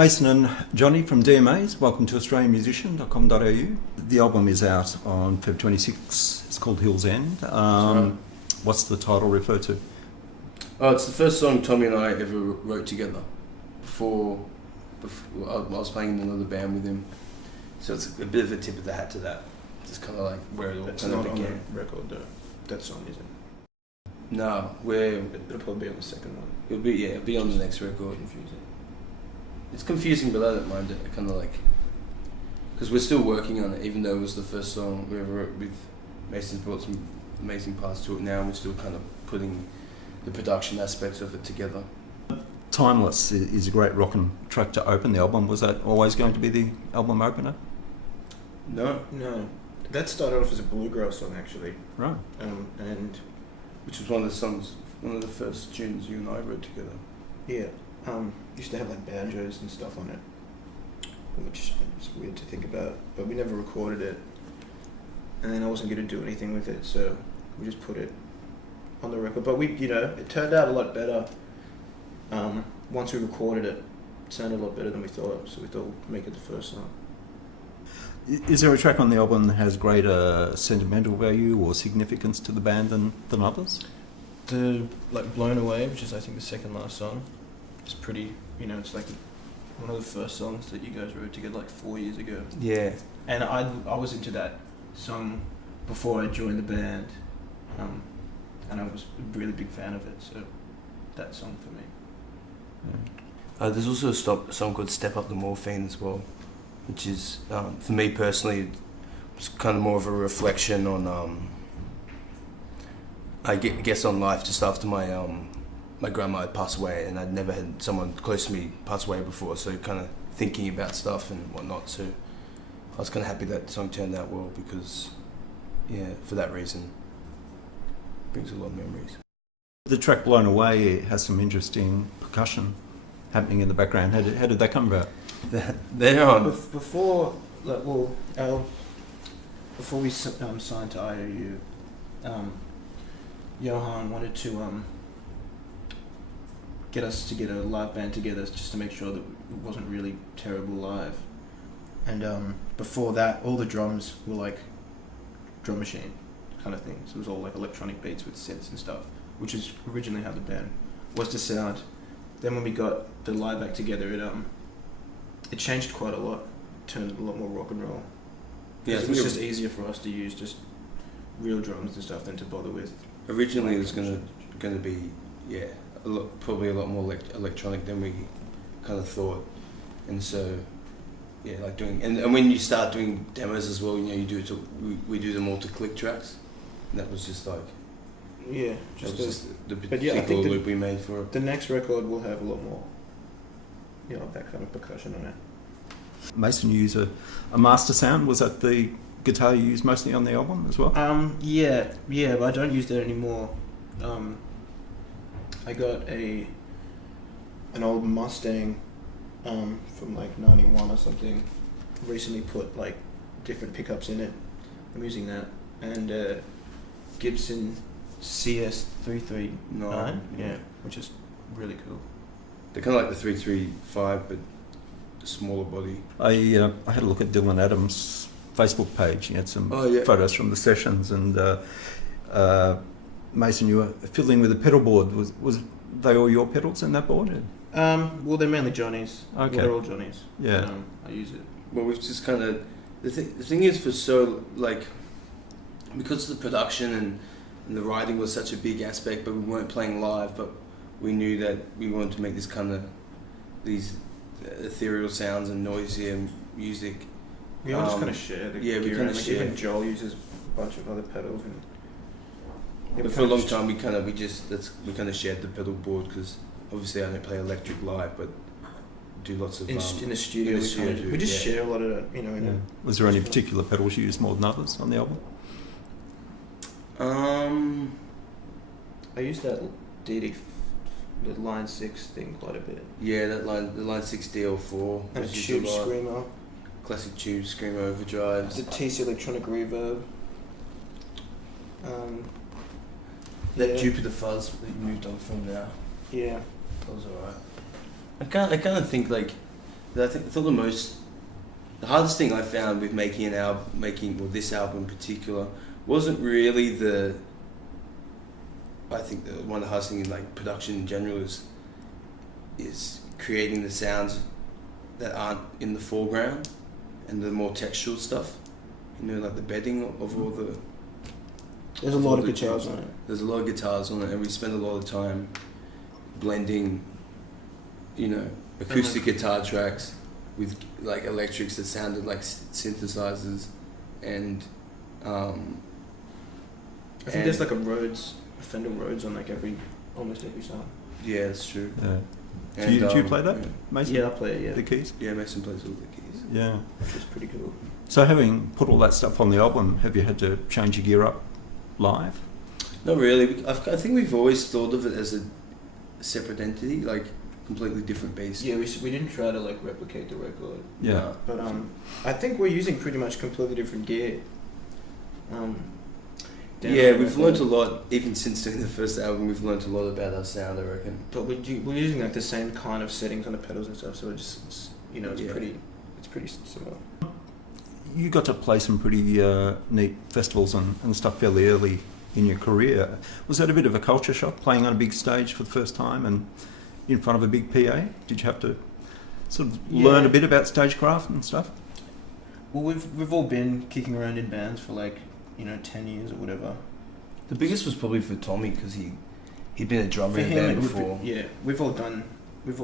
Mason and Johnny from DMA'S, welcome to australianmusician.com.au. The album is out on Feb 26. It's called Hill's End. Right. What's the title refer to? Oh, it's the first song Tommy and I ever wrote together. Before I was playing in another band with him, so it's a bit of a tip of the hat to that. It's kind of like where it all It's kind of not on began. the record though. That song isn't. No, It'll probably be on the second one. it'll be on the next record. Confusing. It's confusing, but I don't mind it. I kind of like, because we're still working on it, even though it was the first song we ever wrote with. Mason's brought some amazing parts to it now, and we're still kind of putting the production aspects of it together. Timeless is a great rockin' track to open the album. Was that always going to be the album opener? No, That started off as a bluegrass song actually, Right. and which was one of the first tunes you and I wrote together. yeah, used to have like banjos and stuff on it, which is weird to think about. But we never recorded it, and then I wasn't going to do anything with it, so we just put it on the record. But it turned out a lot better. Once we recorded it, it sounded a lot better than we thought, so we thought we'd make it the first song. Is there a track on the album that has greater sentimental value or significance to the band than others? The Blown Away, which is I think the second last song, is pretty. It's like one of the first songs that you guys wrote together like 4 years ago. Yeah. And I was into that song before I joined the band, and I was a really big fan of it. So that song for me. There's also a song called Step Up the Morphine as well, which is, for me personally, it's kind of more of a reflection on, I guess on life just after my grandma had passed away, and I'd never had someone close to me pass away before, so kind of thinking about stuff and whatnot. So I was kind of happy that song turned out well because, for that reason, it brings a lot of memories. The track Blown Away has some interesting percussion happening in the background. How did that come about? Before we signed to IOU, Johan wanted to get us to get a live band together just to make sure that it wasn't really terrible live. And before that, all the drums were like drum machine kind of thing. So it was all like electronic beats with synths and stuff, which is originally how the band was to sound. Then when we got the live act together, it changed quite a lot. Turned it a lot more rock and roll. Yeah, it was just easier for us to use just real drums and stuff than to bother with. Originally, it was going to be probably a lot more electronic than we kind of thought, and so like doing and when you start doing demos as well, you do it we do them all to click tracks, and that was just like the particular loop we made for it. The next record will have a lot more, that kind of percussion on it. Mason, you use a master sound. Was that the guitar you used mostly on the album as well? Yeah, but I don't use that anymore. I got an old Mustang from like 91 or something. Recently put like different pickups in it. I'm using that, and Gibson CS339, which is really cool. They're kind of like the 335, but a smaller body. I had a look at Dylan Adams' Facebook page. He had some photos from the sessions, and Mason, you were fiddling with a pedal board. Was they all your pedals in that board? Well, they're mainly Johnny's. Okay. Well, they're all Johnny's. Yeah. I use it. Well, we've just kind of the thing is because the production and the writing was such a big aspect, but we weren't playing live. But we knew that we wanted to make this kind of these ethereal sounds and noisier music. We all just kind of share the gear. We kind of share. Even Joel uses a bunch of other pedals. But for a long time, we kind of shared the pedal board because obviously I don't play electric live, but do lots of in the studio. We just share a lot of that. Was there any particular pedals you used more than others on the album? I used that the Line 6 thing quite a bit. Yeah, the Line 6 DL4. And a Tube Screamer. Classic Tube Screamer overdrives. The TC Electronic Reverb. That Jupiter Fuzz that you moved on from now. Yeah. That was alright. I kind of think like But I thought the hardest thing I found with making this album in particular wasn't really I think one of the hardest things in like production in general is creating the sounds that aren't in the foreground and the more textual stuff. You know, like the bedding of all the. There's a lot of guitars on it. There's a lot of guitars on it, and we spend a lot of time blending, you know, acoustic guitar tracks with like electrics that sounded like synthesizers, and I think there's like a Fender Rhodes on like almost every song. Yeah, that's true. Yeah. And, Do you play that, Mason? Yeah, I play it. Yeah, the keys. Yeah, Mason plays all the keys. Yeah, which is pretty cool. So having put all that stuff on the album, have you had to change your gear up live? Not really. I think we've always thought of it as a separate entity, like completely different beast. Yeah, we didn't try to like replicate the record. Yeah. No. But I think we're using pretty much completely different gear. Yeah, we've learnt a lot, even since doing the first album, we've learnt a lot about our sound, I reckon. But we're using like the same kind of settings on the pedals and stuff, so it's pretty similar. You got to play some pretty neat festivals and stuff fairly early in your career. Was that a bit of a culture shock, playing on a big stage for the first time and in front of a big PA? Did you have to sort of learn a bit about stagecraft and stuff? Well, we've all been kicking around in bands for like 10 years or whatever. The biggest was probably for Tommy, because he'd been a drummer For in a him, band before. we've all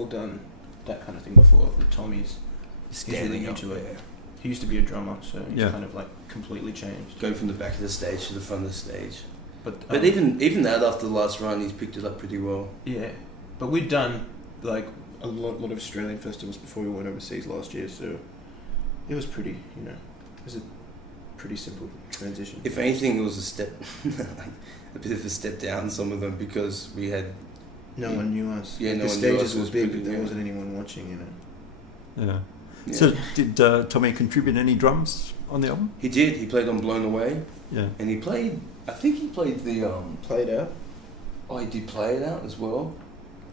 done that kind of thing before. With Tommy's Standing up, into it. He used to be a drummer, so he's kind of like completely changed. Going from the back of the stage to the front of the stage. But even that, after the last run, he's picked it up pretty well. Yeah, but we'd done like a lot of Australian festivals before we went overseas last year, so it was pretty, it was a pretty simple transition. If anything, it was a bit of a step down, some of them, because we had... No one knew us. Yeah, like no the one knew stages us. were Was big, pretty- but there yeah. wasn't anyone watching, Yeah. Yeah. So did Tommy contribute any drums on the album? He did. He played on Blown Away, Yeah. and he played... I think he played the... Played out. Oh, he did play it out as well.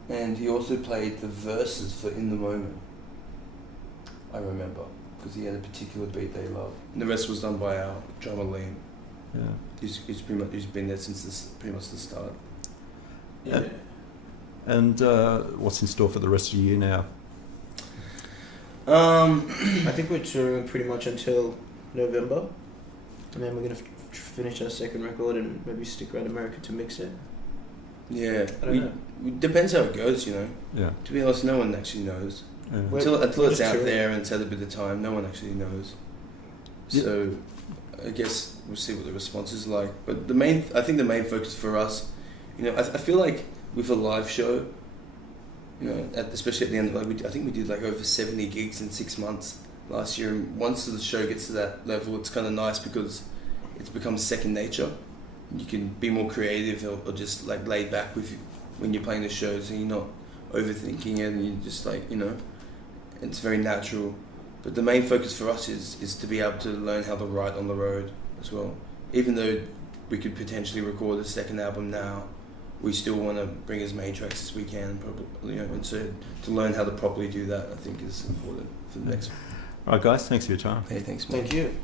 And he also played the verses for In the Moment, I remember, because he had a particular beat they loved. And the rest was done by our drummer Liam. Yeah. He's been there since pretty much the start. Yeah. And what's in store for the rest of the year now? I think we're touring pretty much until November, and then we're gonna finish our second record and maybe stick around America to mix it. Yeah, I don't know. it depends how it goes, Yeah. To be honest, no one actually knows. Yeah. Until We're it's just out touring. there and it's had a bit of time, no one actually knows. Yeah. So, I guess we'll see what the response is like. But I think the main focus for us, I feel like with a live show, especially at the end, I think we did like over 70 gigs in 6 months last year. And once the show gets to that level, it's kind of nice because it's become second nature. You can be more creative or just like laid back when you're playing the shows, and you're not overthinking it, and you just like, it's very natural. But the main focus for us is to be able to learn how to write on the road as well. Even though we could potentially record a second album now, we still want to bring as many tracks as we can, probably, and so to learn how to properly do that, I think is important for the next one. All right, guys, thanks for your time. Hey, thanks, man. Thank you.